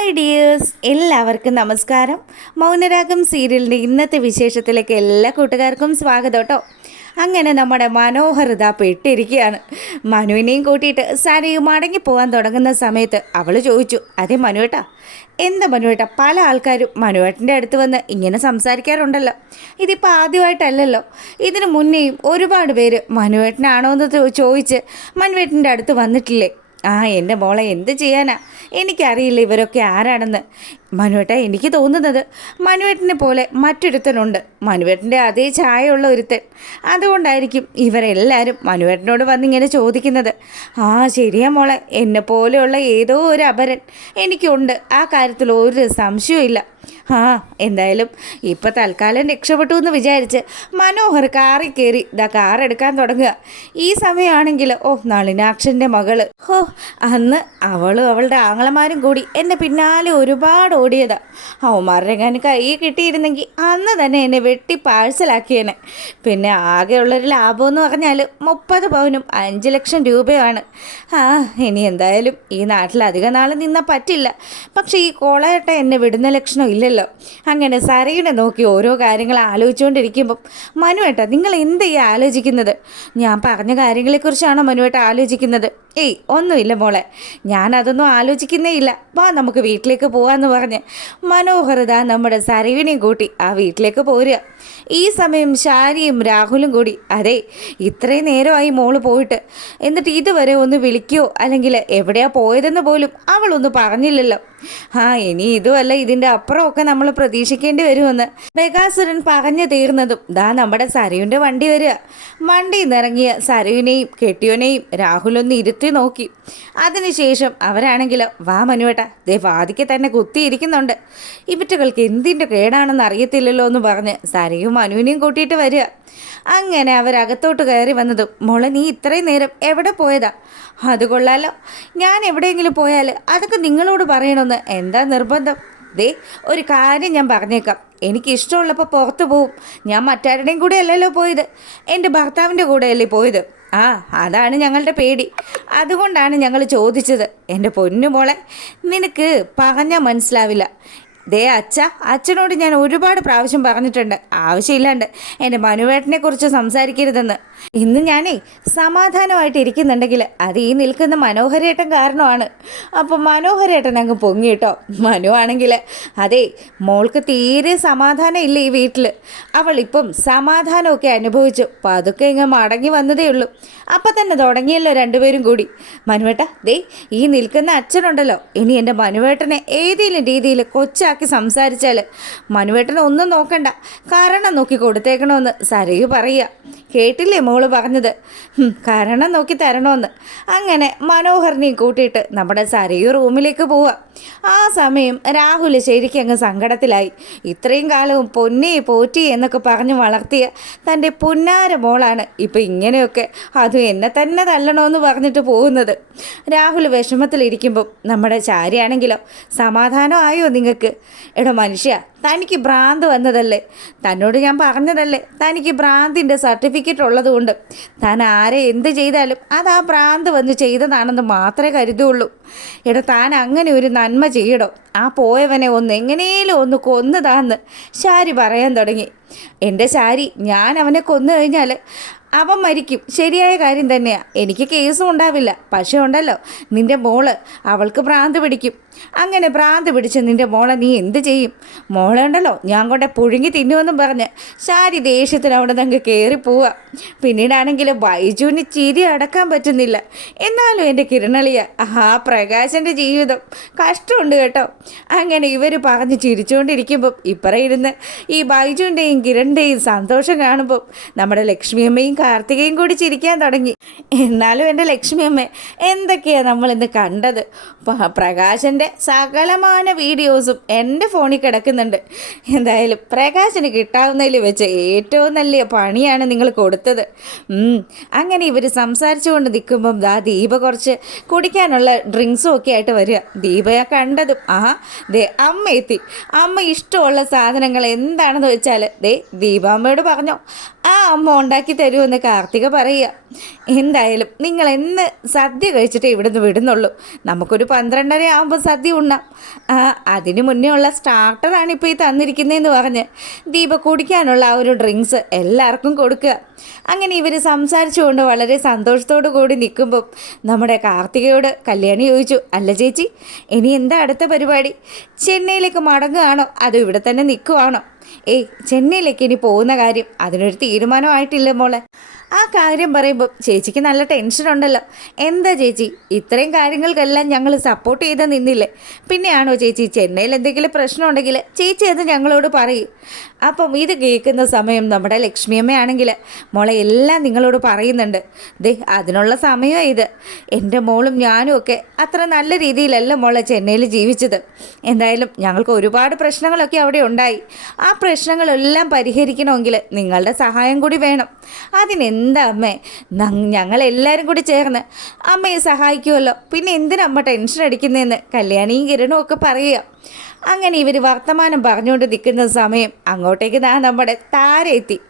Hi dears എല്ലാവർക്കും നമസ്കാരം. മൗനരാഗം സീരിയലിന്റെ ഇന്നത്തെ വിശേഷത്തിലേക്ക് എല്ലാ കൂട്ടുകാർക്കും സ്വാഗതം കേട്ടോ. അങ്ങനെ നമ്മുടെ മനോഹരിത പെട്ടിരിക്കുകയാണ്. മനുവിനെയും കൂട്ടിയിട്ട് സാരയും മടങ്ങി പോകാൻ തുടങ്ങുന്ന സമയത്ത് അവൾ ചോദിച്ചു അതെ മനുവേട്ടാ എന്താ മനുവേട്ട പല ആൾക്കാരും മനുവേട്ടന്റെ അടുത്ത് വന്ന് ഇങ്ങനെ സംസാരിക്കാറുണ്ടല്ലോ. ഇതിപ്പോൾ ആദ്യമായിട്ടല്ലല്ലോ. ഇതിനു മുന്നേയും ഒരുപാട് പേര് മനുവേട്ടനാണോ എന്ന് ചോദിച്ച് മനുവേട്ടന്റെ അടുത്ത് വന്നിട്ടില്ലേ? ആ എന്റെ മോളെ എന്ത് ചെയ്യാനാ? എനിക്കറിയില്ല ഇവരൊക്കെ ആരാണെന്ന്. മനുവേട്ട എനിക്ക് തോന്നുന്നത് മനുവേട്ടനെ പോലെ മറ്റൊരുത്തനുണ്ട്. മനുവേട്ടന്റെ അതേ ചായയുള്ള ഒരുത്തൻ. അതുകൊണ്ടായിരിക്കും ഇവരെല്ലാവരും മനുവേട്ടനോട് വന്നിങ്ങനെ ചോദിക്കുന്നത്. ആ ശരിയാ മോളെ എന്നെ പോലെയുള്ള ഏതോ ഒരു അപരൻ എനിക്കുണ്ട്. ആ കാര്യത്തിൽ ഒരു സംശയവും ആ എന്തായാലും ഇപ്പൊ തൽക്കാലം രക്ഷപ്പെട്ടു എന്ന് വിചാരിച്ച് മനോഹർ കാറി കയറി ഇതാ കാർ എടുക്കാൻ തുടങ്ങുക. ഈ സമയമാണെങ്കിൽ ഓ നളിനാക്ഷന്റെ മകൾ. ഹോ അന്ന് അവളും അവളുടെ ആങ്ങളമാരും കൂടി എന്നെ പിന്നാലെ ഒരുപാട് ഓടിയതാ. അവന്മാരുടെ ഞാൻ കൈ കിട്ടിയിരുന്നെങ്കിൽ അന്ന് തന്നെ എന്നെ വെട്ടി പാഴ്സലാക്കിയേനെ. പിന്നെ ആകെയുള്ളൊരു എന്ന് പറഞ്ഞാൽ മുപ്പത് പവനും അഞ്ച് ലക്ഷം രൂപയാണ്. ആ ഇനി എന്തായാലും ഈ നാട്ടിൽ അധികം നാൾ നിന്നാൽ പറ്റില്ല. പക്ഷേ ഈ കോളയട്ട എന്നെ വിടുന്ന ലക്ഷണം ഇല്ലല്ലോ. അങ്ങനെ സരയുടെ നോക്കി ഓരോ കാര്യങ്ങൾ ആലോചിച്ചുകൊണ്ടിരിക്കുമ്പം മനുവേട്ട നിങ്ങൾ എന്തെയ്യാ ആലോചിക്കുന്നത്? ഞാൻ പറഞ്ഞ കാര്യങ്ങളെക്കുറിച്ചാണോ മനുവേട്ട ആലോചിക്കുന്നത്? ഏയ് ഒന്നുമില്ല മോളെ. ഞാനതൊന്നും ആലോചിക്കുന്നേ ഇല്ല. വാ നമുക്ക് വീട്ടിലേക്ക് പോവാന്ന് പറഞ്ഞ് മനോഹരത നമ്മുടെ സരവിണിയും കൂട്ടി ആ വീട്ടിലേക്ക് പോരുക. ഈ സമയം ശാരിയും രാഹുലും കൂടി അതെ ഇത്രയും നേരമായി മോൾ പോയിട്ട്. എന്നിട്ട് ഇതുവരെ ഒന്ന് വിളിക്കുകയോ അല്ലെങ്കിൽ എവിടെയാ പോയതെന്ന് പോലും അവളൊന്ന് പറഞ്ഞില്ലല്ലോ. ആ ഇനി ഇതുമല്ല ഇതിന്റെ അപ്പുറമൊക്കെ നമ്മൾ പ്രതീക്ഷിക്കേണ്ടി വരുമെന്ന് മെഗാസുരൻ പറഞ്ഞു തീർന്നതും ദാ നമ്മുടെ സരയുന്റെ വണ്ടി വരിക. വണ്ടിയിൽ നിന്നിറങ്ങിയ സരയുനെയും കെട്ടിയോനെയും രാഹുലൊന്ന് ഇരുത്തി നോക്കി. അതിനുശേഷം അവരാണെങ്കിൽ വാ മനുവേട്ട ദേ വാദിക്ക് തന്നെ കുത്തിയിരിക്കുന്നുണ്ട്. ഇവറ്റകൾക്ക് എന്തിന്റെ കേടാണെന്ന് അറിയത്തില്ലല്ലോ എന്ന് പറഞ്ഞ് സരയും മനുവിനെയും കൂട്ടിയിട്ട് വരിക. അങ്ങനെ അവരകത്തോട്ട് കയറി വന്നതും മോളെ നീ ഇത്രയും നേരം എവിടെ പോയതാ? അത് കൊള്ളാലോ. ഞാൻ എവിടെയെങ്കിലും പോയാൽ അതൊക്കെ നിങ്ങളോട് പറയണമെന്ന് എന്താ നിർബന്ധം? ദേ ഒരു കാര്യം ഞാൻ പറഞ്ഞേക്കാം. എനിക്ക് ഇഷ്ടമുള്ളപ്പോൾ പുറത്ത് പോവും. ഞാൻ മറ്റാരുടെയും കൂടെ അല്ലല്ലോ പോയത്. എന്റെ ഭർത്താവിന്റെ കൂടെയല്ലേ പോയത്. ആ അതാണ് ഞങ്ങളുടെ പേടി. അതുകൊണ്ടാണ് ഞങ്ങൾ ചോദിച്ചത് എന്റെ പൊന്നു മോളെ നിനക്ക് പറഞ്ഞാൽ മനസ്സിലാവില്ല. ദേ അച്ഛ അച്ഛനോട് ഞാൻ ഒരുപാട് പ്രാവശ്യം പറഞ്ഞിട്ടുണ്ട്. ആവശ്യമില്ലാണ്ട് എന്റെ മനുവേട്ടനെ കുറിച്ച് സംസാരിക്കരുതെന്ന്. ഇന്ന് ഞാനേ സമാധാനമായിട്ട് ഇരിക്കുന്നുണ്ടെങ്കിൽ അത് ഈ നിൽക്കുന്ന മനോഹരേട്ടൻ കാരണമാണ്. അപ്പം മനോഹരേട്ടൻ അങ്ങ് പൊങ്ങിട്ടോ മനു ആണെങ്കിൽ അതെ മോൾക്ക് തീരെ സമാധാനം ഇല്ല ഈ വീട്ടിൽ അവൾ ഇപ്പം സമാധാനമൊക്കെ അനുഭവിച്ചു. പതുക്കെ ഇങ്ങ് മടങ്ങി വന്നതേ ഉള്ളൂ. അപ്പം തന്നെ തുടങ്ങിയല്ലോ രണ്ടുപേരും കൂടി. മനുവേട്ട ദേ ഈ നിൽക്കുന്ന അച്ഛനുണ്ടല്ലോ. ഇനി എന്റെ മനുവേട്ടനെ ഏതെങ്കിലും രീതിയിൽ കൊച്ചാക്കി സംസാരിച്ചാൽ മനുവേട്ടൻ ഒന്നും നോക്കണ്ട. കാരണം നോക്കി കൊടുത്തേക്കണമെന്ന് സരയു പറയുക. കേട്ടില്ലേ മോൾ പറഞ്ഞത്? കാരണം നോക്കി തരണമെന്ന് അങ്ങനെ മനോഹറിനെയും കൂട്ടിയിട്ട് നമ്മുടെ സരയു റൂമിലേക്ക് പോവുക ആ സമയം രാഹുൽ ശരിക്കും അങ്ങ് സങ്കടത്തിലായി. ഇത്രയും കാലവും പൊന്നേ പോറ്റി എന്നൊക്കെ പറഞ്ഞ് വളർത്തിയ തന്റെ പൊന്നാര മോളാണ് ഇപ്പം ഇങ്ങനെയൊക്കെ അതും എന്നെ തന്നെ തല്ലണമെന്ന് പറഞ്ഞിട്ട് പോകുന്നത്. രാഹുൽ വിഷമത്തിലിരിക്കുമ്പം നമ്മുടെ ചാരിയാണെങ്കിലോ? സമാധാനം ആയോ നിങ്ങൾക്ക്? എടോ മനുഷ്യ തനിക്ക് ഭ്രാന്ത് വന്നതല്ലേ? തന്നോട് ഞാൻ പറഞ്ഞതല്ലേ? തനിക്ക് ഭ്രാന്തിന്റെ സർട്ടിഫിക്കറ്റ് ഉള്ളതുകൊണ്ട്. താൻ ആരെ എന്ത് ചെയ്താലും അത് ആ ഭ്രാന്ത് വന്ന് ചെയ്തതാണെന്ന് മാത്രമേ കരുതുള്ളൂ. എടോ താൻ അങ്ങനെ ഒരു നന്മ ചെയ്യടോ. ആ പോയവനെ ഒന്ന് എങ്ങനെയും ഒന്ന് കൊന്നതാന്ന് ശാരി പറയാൻ തുടങ്ങി. എന്റെ ശാരി ഞാൻ അവനെ കൊന്നു കഴിഞ്ഞാൽ അവൻ മരിക്കും. ശരിയായ കാര്യം തന്നെയാ എനിക്ക് കേസും ഉണ്ടാവില്ല. പക്ഷേ ഉണ്ടല്ലോ. നിന്റെ മോൾ അവൾക്ക് ഭ്രാന്ത് പിടിക്കും. അങ്ങനെ ഭ്രാന്ത് പിടിച്ച് നിന്റെ മോളെ നീ എന്ത് ചെയ്യും? മോളെ ഉണ്ടല്ലോ. ഞാൻ കൊണ്ട് പുഴുങ്ങി തിന്നുമെന്നും പറഞ്ഞ് ശാരി ദേഷ്യത്തിന് അവിടെ നിന്ന് കയറി പോവുക പിന്നീടാണെങ്കിൽ ബൈജുവിന് ചിരി അടക്കാൻ പറ്റുന്നില്ല. എന്നാലും എന്റെ കിരണളിയ ആ പ്രകാശന്റെ ജീവിതം. കഷ്ടമുണ്ട് കേട്ടോ. അങ്ങനെ ഇവർ പറഞ്ഞ് ചിരിച്ചുകൊണ്ടിരിക്കുമ്പം ഇപ്പറ ഇരുന്ന് ഈ ബൈജുവിന്റെയും കിരണിന്റെയും സന്തോഷം കാണുമ്പോൾ നമ്മുടെ ലക്ഷ്മിയമ്മയും കാർത്തികയും കൂടി ചിരിക്കാൻ തുടങ്ങി. എന്നാലും എന്റെ ലക്ഷ്മി അമ്മ എന്തൊക്കെയാണ് നമ്മൾ ഇന്ന് കണ്ടത് പ്രകാശന്റെ സകലമാന വീഡിയോസും എന്റെ ഫോണിൽ കിടക്കുന്നുണ്ട്. എന്തായാലും പ്രകാശന് കിട്ടാവുന്നതിൽ വെച്ച് ഏറ്റവും നല്ല പണിയാണ് നിങ്ങൾ കൊടുത്തത്. അങ്ങനെ ഇവർ സംസാരിച്ചുകൊണ്ട് നിൽക്കുമ്പം ദാ ദീപ കുറച്ച് കുടിക്കാനുള്ള ഡ്രിങ്ക്സും ഒക്കെ ആയിട്ട് വരിക. ദീപയെ കണ്ടതും. ആ ദേ അമ്മ എത്തി. അമ്മ ഇഷ്ടമുള്ള സാധനങ്ങൾ എന്താണെന്ന് വെച്ചാൽ ദേ ദീപാമ്മയോട് പറഞ്ഞോ ആ അമ്മ ഉണ്ടാക്കി തരുമെന്ന്. എന്ന് കാർത്തിക പറയുക. എന്തായാലും നിങ്ങൾ എന്ന് സദ്യ കഴിച്ചിട്ട് ഇവിടുന്ന് വിടുന്നുള്ളൂ. നമുക്കൊരു പന്ത്രണ്ടര ആകുമ്പോൾ സദ്യ ഉണ്ണാം. അതിന് മുന്നേ ഉള്ള സ്റ്റാർട്ടറാണ് ഇപ്പോൾ ഈ തന്നിരിക്കുന്നതെന്ന് പറഞ്ഞ് ദീപ കുടിക്കാനുള്ള ആ ഒരു ഡ്രിങ്ക്സ് എല്ലാവർക്കും കൊടുക്കുക. അങ്ങനെ ഇവർ സംസാരിച്ചുകൊണ്ട് വളരെ സന്തോഷത്തോടു കൂടി നിൽക്കുമ്പം നമ്മുടെ കാർത്തികയോട് കല്യാണി ചോദിച്ചു അല്ല ചേച്ചി ഇനി എന്താ അടുത്ത പരിപാടി? ചെന്നൈയിലേക്ക് മടങ്ങുകയാണോ? അതോ ഇവിടെ തന്നെ നിൽക്കുവാണോ? ഏയ് ചെന്നൈയിലേക്ക് ഇനി പോകുന്ന കാര്യം അതിനൊരു തീരുമാനമായിട്ടില്ല മോളെ. ആ കാര്യം പറയുമ്പോൾ ചേച്ചിക്ക് നല്ല ടെൻഷൻ ഉണ്ടല്ലോ. എന്താ ചേച്ചി? ഇത്രയും കാര്യങ്ങൾക്കെല്ലാം ഞങ്ങൾ സപ്പോർട്ട് ചെയ്ത് നിന്നില്ലേ? പിന്നെയാണോ ചേച്ചി ചെന്നൈയിൽ എന്തെങ്കിലും പ്രശ്നം ഉണ്ടെങ്കിൽ ചേച്ചി അത് ഞങ്ങളോട് പറയും. അപ്പം ഇത് കേൾക്കുന്ന സമയം നമ്മുടെ ലക്ഷ്മിയമ്മയാണെങ്കിൽ മോളെ എല്ലാം നിങ്ങളോട് പറയുന്നുണ്ട്. ദേ അതിനുള്ള സമയമാണ് ഇത്. എന്റെ മോളും ഞാനും ഒക്കെ അത്ര നല്ല രീതിയിലല്ല മോളെ ചെന്നൈയിൽ ജീവിച്ചത്. എന്തായാലും ഞങ്ങൾക്ക് ഒരുപാട് പ്രശ്നങ്ങളൊക്കെ അവിടെ ഉണ്ടായി. ആ പ്രശ്നങ്ങളെല്ലാം പരിഹരിക്കണമെങ്കിൽ നിങ്ങളുടെ സഹായം കൂടി വേണം. അതിനെന്താ അമ്മേ? നങ് ഞങ്ങളെല്ലാവരും കൂടി ചേർന്ന് അമ്മയെ സഹായിക്കുമല്ലോ പിന്നെ എന്തിനാ അമ്മ ടെൻഷൻ അടിക്കുന്നതെന്ന് കല്യാണിയും കിരണും ഒക്കെ പറയുക. അങ്ങനെ ഇവർ വർത്തമാനം പറഞ്ഞുകൊണ്ട് നിൽക്കുന്ന സമയം അങ്ങോട്ടേക്ക് ദാ നമ്മുടെ താര എത്തി.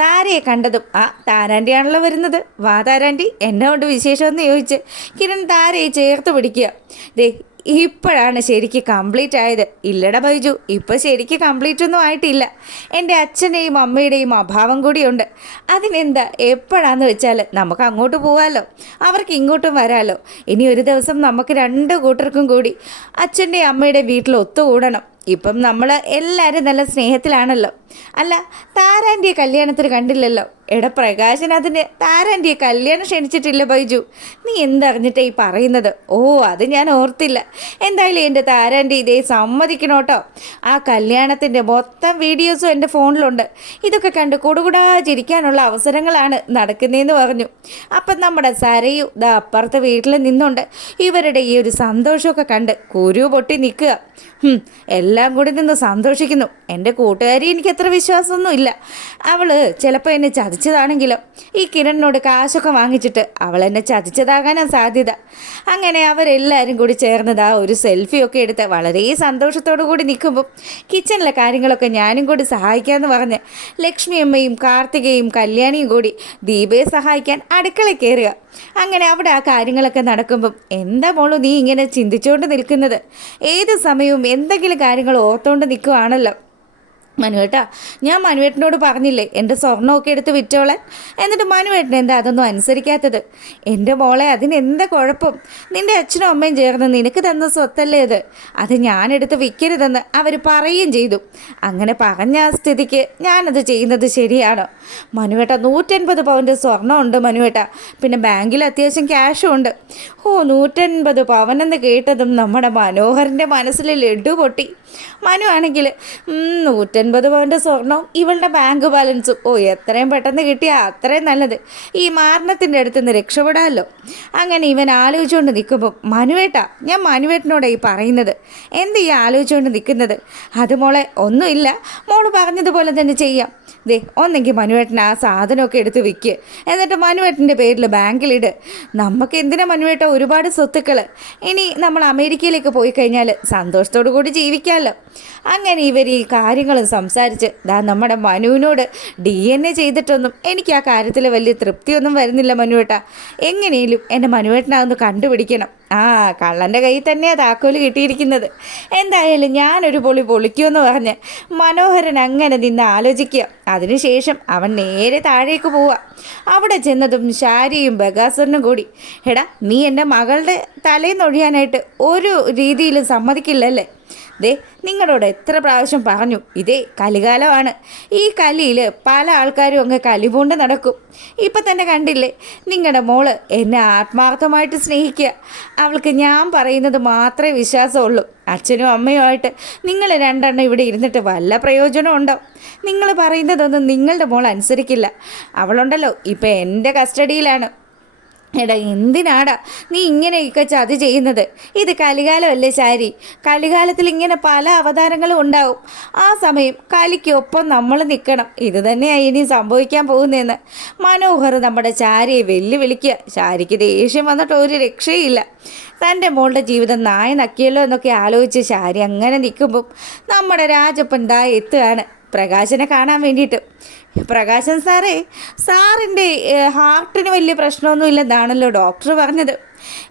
താരയെ കണ്ടതും ആ താരാണ്ടിയാണല്ലോ വരുന്നത്. വാ താരാന്റെ എന്നെ കൊണ്ട് വിശേഷമെന്ന് ചോദിച്ച്. കിരൺ താരയെ ചേർത്ത് പിടിക്കുക. ദേ ഇപ്പോഴാണ് ശരിക്ക് കംപ്ലീറ്റ് ആയത്. ഇല്ലട ബൈജു ഇപ്പോൾ ശരിക്ക് കംപ്ലീറ്റ് ഒന്നും ആയിട്ടില്ല. എന്റെ അച്ഛനെയും അമ്മയുടെയും അഭാവം കൂടിയുണ്ട്. അതിനെന്താ എപ്പോഴാന്ന് വെച്ചാൽ നമുക്ക് അങ്ങോട്ട് പോവാലോ? അവർക്ക് ഇങ്ങോട്ടും വരാലോ? ഇനി ഒരു ദിവസം നമുക്ക് രണ്ട് കൂട്ടർക്കും കൂടി അച്ഛന്റെയും അമ്മയുടെ വീട്ടിൽ ഒത്തുകൂടണം. ഇപ്പം നമ്മൾ എല്ലാവരും നല്ല സ്നേഹത്തിലാണല്ലോ. അല്ല താരാന്റെ കല്യാണത്തിന് കണ്ടില്ലല്ലോ? എടാ പ്രകാശൻ അതിന്റെ താരാന്റെ കല്യാണം ക്ഷണിച്ചിട്ടില്ല ബൈജു. നീ എന്തറിഞ്ഞിട്ടാ ഈ പറയുന്നത്? ഓ അത് ഞാൻ ഓർത്തില്ല. എന്തായാലും എന്റെ താരാന്റെ ഇതേ സമ്മതിക്കണോട്ടോ. ആ കല്യാണത്തിന്റെ മൊത്തം വീഡിയോസും എന്റെ ഫോണിലുണ്ട്. ഇതൊക്കെ കണ്ട് കൊടുകൂടാ ചിരിക്കാനുള്ള അവസരങ്ങളാണ് നടക്കുന്നതെന്ന് പറഞ്ഞു. അപ്പം നമ്മുടെ സരയു ദാ അപ്പുറത്തെ വീട്ടിൽ നിന്നുണ്ട്. ഇവരുടെ ഈ ഒരു സന്തോഷമൊക്കെ കണ്ട് കുരു പൊട്ടി നിൽക്കുക. എല്ലാം കൂടി നിന്ന് സന്തോഷിക്കുന്നു. എന്റെ കൂട്ടുകാരി എനിക്ക് അത്ര വിശ്വാസമൊന്നും ഇല്ല അവൾ ചിലപ്പോൾ എന്നെ ചതിച്ചതാണെങ്കിലും ഈ കിരണിനോട് കാശൊക്കെ വാങ്ങിച്ചിട്ട് അവൾ എന്നെ ചതിച്ചതാകാനാണ് സാധ്യത. അങ്ങനെ അവരെല്ലാവരും കൂടി ചേർന്നതാ ഒരു സെൽഫിയൊക്കെ എടുത്ത് വളരെ സന്തോഷത്തോടു കൂടി നിൽക്കുമ്പോൾ കിച്ചണിലെ കാര്യങ്ങളൊക്കെ ഞാനും കൂടി സഹായിക്കാമെന്ന് പറഞ്ഞ് ലക്ഷ്മിയമ്മയും കാർത്തികയും കല്യാണിയും കൂടി ദീപയെ സഹായിക്കാൻ അടുക്കളയിൽ കയറുക. അങ്ങനെ അവിടെ ആ കാര്യങ്ങളൊക്കെ നടക്കുമ്പം എന്താ മോളു നീ ഇങ്ങനെ ചിന്തിച്ചുകൊണ്ട് നിൽക്കുന്നത്? ഏത് സമയവും എന്തെങ്കിലും കാര്യങ്ങൾ ഓർത്തുകൊണ്ട് നിൽക്കുവാണല്ലോ മനുവേട്ടാ ഞാൻ മനുവേട്ടനോട് പറഞ്ഞില്ലേ എന്റെ സ്വർണമൊക്കെ എടുത്ത് വിറ്റോളെ. എന്നിട്ട് മനുവേട്ടൻ എന്താ അതൊന്നും അനുസരിക്കാത്തത്? എന്റെ മോളെ അതിനെന്താ കുഴപ്പം? നിന്റെ അച്ഛനും അമ്മയും ചേർന്ന് നിനക്ക് തന്ന സ്വത്തല്ലേ അത്? അത് ഞാനെടുത്ത് വിൽക്കരുതെന്ന് അവർ പറയുകയും ചെയ്തു. അങ്ങനെ പറഞ്ഞ ആ സ്ഥിതിക്ക് ഞാനത് ചെയ്യുന്നത് ശരിയാണോ? മനുവേട്ട നൂറ്റൻപത് പവന്റെ സ്വർണമുണ്ട് മനുവേട്ട. പിന്നെ ബാങ്കിൽ അത്യാവശ്യം ക്യാഷും ഉണ്ട്. ഓ നൂറ്റൻപത് പവനെന്ന് കേട്ടതും നമ്മുടെ മനോഹറിന്റെ മനസ്സിൽ ലഡു പൊട്ടി. മനു ആണെങ്കിൽ നൂറ്റൻപത് പവന്റെ സ്വർണവും ഇവളുടെ ബാങ്ക് ബാലൻസും. ഓ എത്രയും പെട്ടെന്ന് കിട്ടിയാൽ അത്രയും നല്ലത്. ഈ മാരണത്തിന്റെ അടുത്ത് നിന്ന് രക്ഷപ്പെടാമല്ലോ. അങ്ങനെ ഇവൻ ആലോചിച്ചുകൊണ്ട് നിൽക്കുമ്പോൾ മനുവേട്ടാ ഞാൻ മനുവേട്ടനോടാ ഈ പറയുന്നത്. എന്ത് ഈ ആലോചിച്ചുകൊണ്ട് നിൽക്കുന്നത്? അത് മോളെ ഒന്നുമില്ല. മോൾ പറഞ്ഞതുപോലെ തന്നെ ചെയ്യാം. ദേ ഒന്നെങ്കിൽ മനുവേട്ടൻ ആ സാധനമൊക്കെ എടുത്ത് വിൽക്ക് എന്നിട്ട് മനുവേട്ടന്റെ പേരിൽ ബാങ്കിലിട്. നമുക്ക് എന്തിനാ മനുവേട്ട ഒരുപാട് സ്വത്തുക്കൾ ഇനി നമ്മൾ അമേരിക്കയിലേക്ക് പോയി കഴിഞ്ഞാൽ സന്തോഷത്തോടു കൂടി ജീവിക്കാമല്ലോ അങ്ങനെ ഇവർ ഈ കാര്യങ്ങളും സംസാരിച്ച് ദാ നമ്മുടെ മനുവിനോട് ഡി എൻ എ ചെയ്തിട്ടൊന്നും എനിക്ക് ആ കാര്യത്തിൽ വലിയ തൃപ്തിയൊന്നും വരുന്നില്ല മനുവേട്ട. എങ്ങനെയും എന്റെ മനുവേട്ടനതൊന്ന് കണ്ടുപിടിക്കണം. ആ കള്ളന്റെ കയ്യിൽ തന്നെയാണ് താക്കോൽ കിട്ടിയിരിക്കുന്നത്. എന്തായാലും ഞാനൊരു പൊളി പൊളിക്കുമെന്ന് പറഞ്ഞ് മനോഹരൻ അങ്ങനെ നിന്ന് ആലോചിക്കുക. അതിനുശേഷം അവൻ നേരെ താഴേക്ക് പോവുക. അവിടെ ചെന്നതും ശാരിയും ബഗാസുരനും കൂടി. എടാ നീ എന്റെ മകളുടെ തലേന്നൊഴിയാനായിട്ട് ഒരു രീതിയിലും സമ്മതിക്കില്ലല്ലേ? ദേ നിങ്ങളോട് എത്ര പ്രാവശ്യം പറഞ്ഞു ഇതേ കലികാലമാണ്. ഈ കലിയിൽ പല ആൾക്കാരും അങ്ങ് കലിപൂണ്ട് നടക്കും. ഇപ്പം തന്നെ കണ്ടില്ലേ നിങ്ങളുടെ മോൾ എന്നെ ആത്മാർത്ഥമായിട്ട് സ്നേഹിക്കുക അവൾക്ക് ഞാൻ പറയുന്നത് മാത്രമേ വിശ്വാസമുള്ളൂ. അച്ഛനും അമ്മയുമായിട്ട് നിങ്ങൾ രണ്ടെണ്ണം ഇവിടെ ഇരുന്നിട്ട് വല്ല പ്രയോജനം ഉണ്ടോ? നിങ്ങൾ പറയുന്നതൊന്നും നിങ്ങളുടെ മോൾ അനുസരിക്കില്ല. അവളുണ്ടല്ലോ ഇപ്പം എന്റെ കസ്റ്റഡിയിലാണ്. എടാ എന്തിനാടാ നീ ഇങ്ങനെയൊക്കെ ചതി ചെയ്യുന്നത്? ഇത് കലികാലമല്ലേ ശാരി? കലികാലത്തിൽ ഇങ്ങനെ പല അവതാരങ്ങളും ഉണ്ടാവും. ആ സമയം കലിക്കൊപ്പം നമ്മൾ നിൽക്കണം ഇത് തന്നെയാണ് ഇനി സംഭവിക്കാൻ പോകുന്നതെന്ന്. മനോഹർ നമ്മുടെ ചാരിയെ വെല്ലുവിളിക്കുക. ചാരിക്ക് ദേഷ്യം വന്നിട്ട് ഒരു രക്ഷയില്ല. തന്റെ മോളുടെ ജീവിതം നായ നക്കിയല്ലോ എന്നൊക്കെ ആലോചിച്ച് ശാരി അങ്ങനെ നിൽക്കുമ്പം നമ്മുടെ രാജപ്പൻ ദാ എത്തുകയാണ്. പ്രകാശനെ കാണാൻ വേണ്ടിയിട്ട്. പ്രകാശൻ സാറേ സാറിന്റെ ഹാർട്ടിന് വലിയ പ്രശ്നമൊന്നുമില്ലെന്നാണല്ലോ ഡോക്ടർ പറഞ്ഞത്.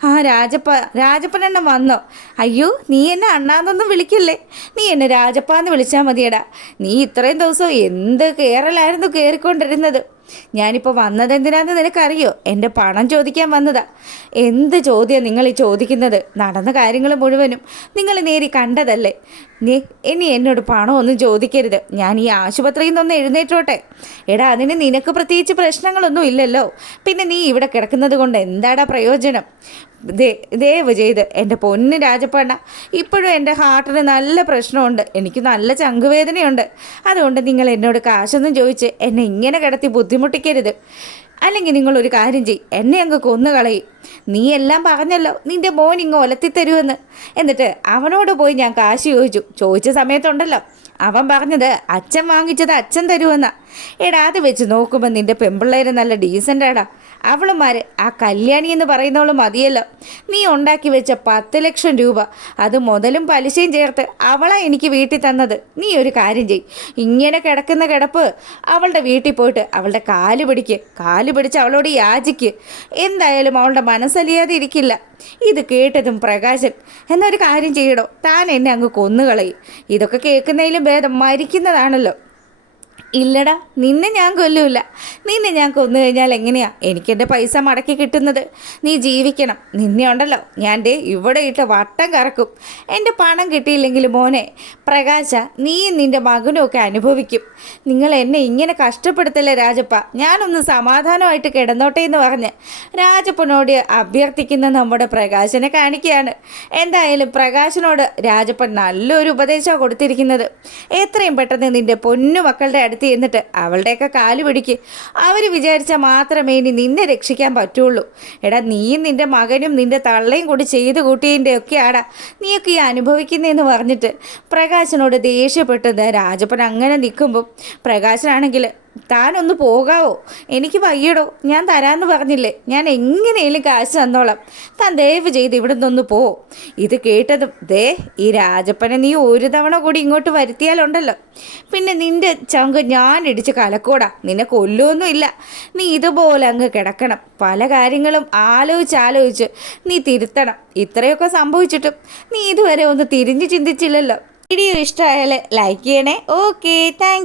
ആ രാജപ്പ രാജപ്പനെണ്ണം വന്നോ. അയ്യോ നീ എന്നെ അണ്ണാന്നൊന്നും വിളിക്കല്ലേ? നീ എന്നെ രാജപ്പാന്ന് വിളിച്ചാൽ മതിയടാ. നീ ഇത്രയും ദിവസം എന്ത് കയറലായിരുന്നു കയറിക്കൊണ്ടിരുന്നത് ഞാനിപ്പോൾ വന്നത് എന്തിനാന്ന് നിനക്കറിയോ? എന്റെ പണം ചോദിക്കാൻ വന്നതാ. എന്ത് ചോദ്യം നിങ്ങൾ ഈ ചോദിക്കുന്നത്? നടന്ന കാര്യങ്ങൾ മുഴുവനും നിങ്ങൾ നേരി കണ്ടതല്ലേ? നീ ഇനി എന്നോട് പണമൊന്നും ചോദിക്കരുത്. ഞാൻ ഈ ആശുപത്രിയിൽ നിന്നൊന്ന് എഴുന്നേറ്റോട്ടെ. എടാ അതിന് നിനക്ക് പ്രത്യേകിച്ച് പ്രശ്നങ്ങളൊന്നും ഇല്ലല്ലോ. പിന്നെ നീ ഇവിടെ കിടക്കുന്നത് കൊണ്ട് എന്താടാ പ്രയോജനം? ദയവ് ചെയ്ത് എന്റെ പൊന്ന് രാജപ്പണ്ണ ഇപ്പോഴും എന്റെ ഹാർട്ടിന് നല്ല പ്രശ്നമുണ്ട്. എനിക്ക് നല്ല ചങ്കുവേദനയുണ്ട്. അതുകൊണ്ട് നിങ്ങൾ എന്നോട് കാശൊന്നും ചോദിച്ച് എന്നെ ഇങ്ങനെ കിടത്തി ബുദ്ധിമുട്ടിക്കരുത്. അല്ലെങ്കിൽ നിങ്ങളൊരു കാര്യം ചെയ് എന്നെ അങ്ങ് കൊന്നുകളയും. നീ എല്ലാം പറഞ്ഞല്ലോ നിന്റെ മോൻ ഇങ്ങ് ഒലത്തി തരുമെന്ന്. എന്നിട്ട് അവനോട് പോയി ഞാൻ കാശ് ചോദിച്ചു. ചോദിച്ച സമയത്തുണ്ടല്ലോ അവൻ പറഞ്ഞത് അച്ഛൻ വാങ്ങിച്ചത് അച്ഛൻ തരുമെന്നാ. എടാ അത് വെച്ച് നോക്കുമ്പോൾ നിന്റെ പെമ്പിള്ളേര് നല്ല ഡീസന്റാടാ അവളുമാർ ആ കല്യാണി എന്ന് പറയുന്നവൾ മതിയല്ലോ. നീ ഉണ്ടാക്കി വെച്ച പത്ത് ലക്ഷം രൂപ അത് മുതലും പലിശയും ചേർത്ത് അവളെ എനിക്ക് വീട്ടിൽ തന്നത്. നീ ഒരു കാര്യം ചെയ് ഇങ്ങനെ കിടക്കുന്ന കിടപ്പ് അവളുടെ വീട്ടിൽ പോയിട്ട് അവളുടെ കാൽ പിടിക്ക്. കാൽ പിടിച്ച് അവളോട് യാചിക്ക്. എന്തായാലും അവളുടെ മനസ്സലിയാതെ ഇരിക്കില്ല. ഇത് കേട്ടതും പ്രകാശൻ എന്നൊരു കാര്യം ചെയ്യടോ. താൻ എന്നെ അങ്ങ് കൊന്നുകളയും. ഇതൊക്കെ കേൾക്കുന്നതിലും ഭേദം മരിക്കുന്നതാണല്ലോ. ഇല്ലടാ നിന്നെ ഞാൻ കൊല്ലൂല. നിന്നെ ഞാൻ കൊന്നു കഴിഞ്ഞാൽ എങ്ങനെയാ? എനിക്കെന്റെ പൈസ മടക്കി കിട്ടുന്നത്. നീ ജീവിക്കണം. നിന്നെ ഉണ്ടല്ലോ. ഞാൻ ഇവിടെ ഇട്ട് വട്ടം കറക്കും. എന്റെ പണം കിട്ടിയില്ലെങ്കിൽ മോനെ പ്രകാശ നീയും നിന്റെ മകനുമൊക്കെ അനുഭവിക്കും. നിങ്ങൾ എന്നെ ഇങ്ങനെ കഷ്ടപ്പെടുത്തല്ലേ രാജപ്പ? ഞാനൊന്ന് സമാധാനമായിട്ട് കിടന്നോട്ടെ എന്ന് പറഞ്ഞ് രാജപ്പനോട് അഭ്യർത്ഥിക്കുന്ന നമ്മുടെ പ്രകാശനെ കാണിക്കുകയാണ്. എന്തായാലും പ്രകാശനോട് രാജപ്പൻ നല്ലൊരു ഉപദേശമാണ് കൊടുത്തിരിക്കുന്നത്. എത്രയും പെട്ടെന്ന് നിന്റെ പൊന്നു മക്കളുടെ അടുത്ത് ചെന്നിട്ട് അവളുടെയൊക്കെ കാൽ പിടിക്ക്. അവർ വിചാരിച്ചാൽ മാത്രമേ ഇനി നിന്നെ രക്ഷിക്കാൻ പറ്റുള്ളൂ. എടാ നീയും നിന്റെ മകനും നിന്റെ തള്ളയും കൂടി ചെയ്ത് കൂട്ടിയതിന്റെ ആടാ നീയൊക്കെ ഈ അനുഭവിക്കുന്നതെന്ന് പറഞ്ഞിട്ട് പ്രകാശനോട് ദേഷ്യപ്പെട്ടത് രാജപ്പൻ അങ്ങനെ നിൽക്കുമ്പം പ്രകാശനാണെങ്കിൽ താനൊന്ന് പോകാവോ? എനിക്ക് വയ്യടോ. ഞാൻ തരാമെന്ന് പറഞ്ഞില്ലേ? ഞാൻ എങ്ങനെയും കാശ് തന്നോളാം. താൻ ദയവ് ചെയ്ത് ഇവിടെ നിന്നൊന്ന് പോ. ഇത് കേട്ടതും ദേ ഈ രാജപ്പനെ നീ ഒരു തവണ കൂടി ഇങ്ങോട്ട് വരുത്തിയാലുണ്ടല്ലോ. പിന്നെ നിന്റെ ചങ്ക് ഞാൻ ഇടിച്ച് കലക്കൂടാ. നിന്നെ കൊല്ലുമൊന്നുമില്ല നീ ഇതുപോലെ അങ്ങ് കിടക്കണം. പല കാര്യങ്ങളും ആലോചിച്ച് ആലോചിച്ച് നീ തിരുത്തണം. ഇത്രയൊക്കെ സംഭവിച്ചിട്ടും നീ ഇതുവരെ ഒന്ന് തിരിഞ്ഞ് ചിന്തിച്ചില്ലല്ലോ. വീഡിയോ ഇഷ്ടമായാൽ ലൈക്ക് ചെയ്യണേ. Okay thank